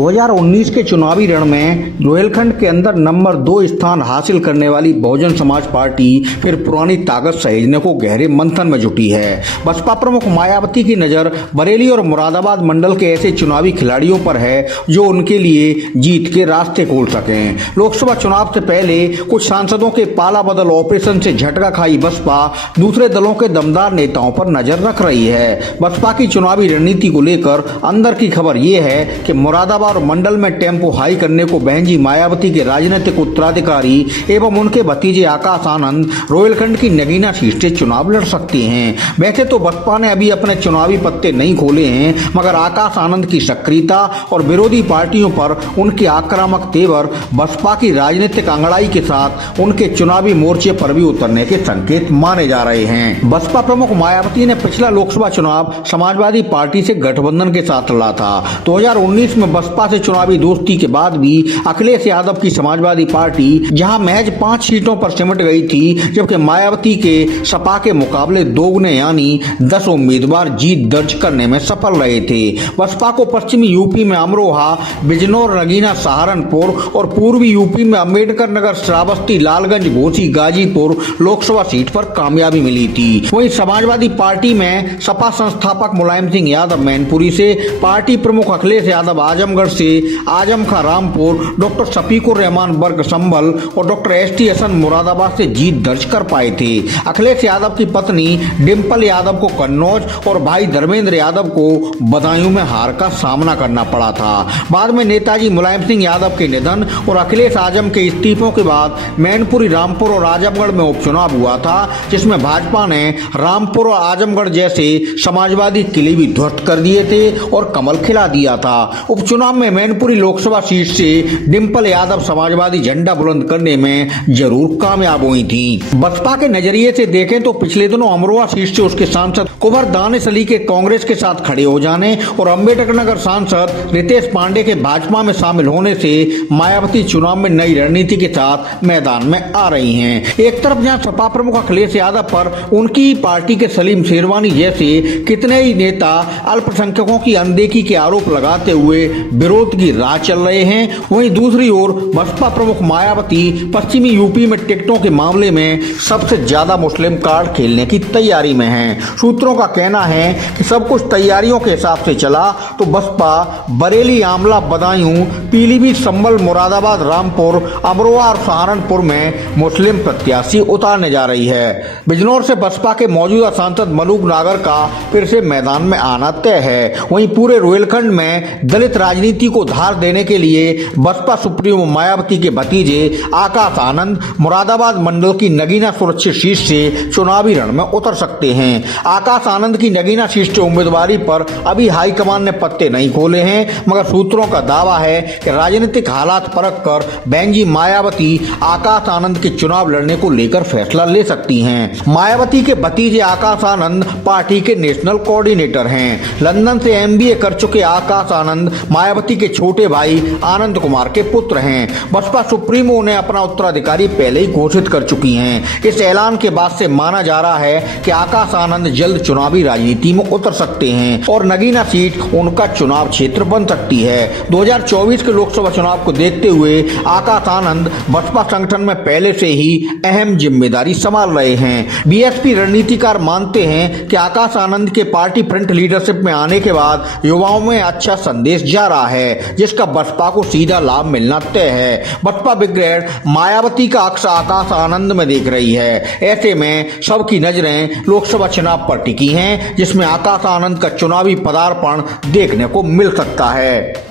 2019 के चुनावी रण में रोहिलखंड के अंदर नंबर 2 स्थान हासिल करने वाली बहुजन समाज पार्टी फिर पुरानी ताकत सहेजने को गहरे मंथन में जुटी है। बसपा प्रमुख मायावती की नजर बरेली और मुरादाबाद मंडल के ऐसे चुनावी खिलाड़ियों पर है जो उनके लिए जीत के रास्ते खोल सकें। लोकसभा चुनाव से पहले कुछ सांसदों के पाला बदल ऑपरेशन से झटका खाई बसपा दूसरे दलों के दमदार नेताओं पर नजर रख रही है। बसपा की चुनावी रणनीति को लेकर अंदर की खबर ये है कि मुरादाबाद और मंडल में टेम्पो हाई करने को बहन जी मायावती के राजनीतिक उत्तराधिकारी एवं उनके भतीजे आकाश आनंद रोहिलखंड की नगीना सीट से चुनाव लड़ सकते हैं। वैसे तो बसपा ने अभी अपने चुनावी पत्ते नहीं खोले हैं, मगर आकाश आनंद की सक्रियता और विरोधी पार्टियों पर उनके आक्रामक तेवर बसपा की राजनीतिक अंगड़ाई के साथ उनके चुनावी मोर्चे पर भी उतरने के संकेत माने जा रहे हैं। बसपा प्रमुख मायावती ने पिछला लोकसभा चुनाव समाजवादी पार्टी से गठबंधन के साथ लड़ा था। 2019 में बसपा से चुनावी दोस्ती के बाद भी अखिलेश यादव की समाजवादी पार्टी जहां महज 5 सीटों पर सिमट गई थी, जबकि मायावती के सपा के मुकाबले दोगुने यानी 10 उम्मीदवार जीत दर्ज करने में सफल रहे थे। बसपा को पश्चिमी यूपी में अमरोहा, बिजनौर, नगीना, सहारनपुर और पूर्वी यूपी में अम्बेडकर नगर, श्रावस्ती, लालगंज, घोसी, गाजीपुर लोकसभा सीट पर कामयाबी मिली थी। वहीं समाजवादी पार्टी में सपा संस्थापक मुलायम सिंह यादव मैनपुरी से, पार्टी प्रमुख अखिलेश यादव आजमगढ़ से, आजम खां रामपुर, डॉक्टर शफीकुर रहमान बर्ग संभल और डॉक्टर एसटी हसन मुरादाबाद से जीत दर्ज कर पाए थे। अखिलेश यादव की पत्नी डिम्पल यादव को कन्नौज और भाई धर्मेंद्र यादव को बदायूं में हार का सामना करना पड़ा था। बाद में नेताजी मुलायम सिंह यादव के निधन और अखिलेश आजम के इस्तीफों के बाद मैनपुरी, रामपुर और आजमगढ़ में उपचुनाव हुआ था, जिसमें भाजपा ने रामपुर और आजमगढ़ जैसे समाजवादी किले भी ध्वस्त कर दिए थे और कमल खिला दिया था। उपचुनाव में मैनपुरी लोकसभा सीट से डिम्पल यादव समाजवादी झंडा बुलंद करने में जरूर कामयाब हुई थी। बसपा के नजरिए से देखें तो पिछले दिनों अमरोहा सीट से उसके सांसद कुंवर दानिश अली के कांग्रेस के साथ खड़े हो जाने और अम्बेडकर नगर सांसद रितेश पांडे के भाजपा में शामिल होने से मायावती चुनाव में नई रणनीति के साथ मैदान में आ रही हैं। एक तरफ जहां सपा प्रमुख अखिलेश यादव पर उनकी पार्टी के सलीम शेरवानी जैसे कितने ही नेता अल्पसंख्यकों की अनदेखी के आरोप लगाते हुए विरोध की राह चल रहे हैं, वहीं दूसरी ओर बसपा प्रमुख मायावती पश्चिमी यूपी में टिकटों के मामले में सबसे ज्यादा मुस्लिम कार्ड खेलने की तैयारी में हैं। सूत्रों का कहना है कि सब कुछ तैयारियों के हिसाब से चला तो बसपा बरेली, आमला, बदायूं, पीलीभीत, संभल, मुरादाबाद, रामपुर, अमरोहा और सहारनपुर में मुस्लिम प्रत्याशी उतारने जा रही है। बिजनौर से बसपा के मौजूदा सांसद मलूक नागर का फिर से मैदान में आना तय है। वहीं पूरे रोहिलखंड में दलित राजनीति को धार देने के लिए बसपा सुप्रीमो मायावती के भतीजे आकाश आनंद मुरादाबाद मंडल की नगीना सुरक्षित सीट से चुनावी रण में उतर सकते हैं। आकाश आनंद की नगीना सीट से उम्मीदवारी पर अभी हाईकमान ने पत्ते नहीं खोले हैं, मगर सूत्रों का दावा है कि राजनीतिक हालात परख कर बहन जी मायावती आकाश आनंद के चुनाव लड़ने को लेकर फैसला ले सकती हैं। मायावती के भतीजे आकाश आनंद पार्टी के नेशनल कोऑर्डिनेटर हैं। लंदन से MBA कर चुके आकाश आनंद मायावती के छोटे भाई आनंद कुमार के पुत्र हैं। बसपा सुप्रीमो ने अपना उत्तराधिकारी पहले ही घोषित कर चुकी हैं। इस ऐलान के बाद से माना जा रहा है कि आकाश आनंद जल्द चुनावी राजनीति में उतर सकते हैं और नगीना सीट उनका चुनाव क्षेत्र बन सकती है। 2024 के लोकसभा चुनाव को देखते हुए आकाश आनंद बसपा संगठन में पहले से ही अहम जिम्मेदारी संभाल रहे हैं। BSP रणनीतिकार मानते हैं कि आकाश आनंद के पार्टी फ्रंट लीडरशिप में आने के बाद युवाओं में अच्छा संदेश जा रहा है, जिसका बसपा को सीधा लाभ मिलना तय है। बसपा ब्रिगेड मायावती का अक्स आकाश आनंद में देख रही है। ऐसे में सबकी नजरें लोकसभा चुनाव पर टिकी हैं, जिसमें आकाश आनंद का चुनावी पदार्पण देखने को मिल सकता है।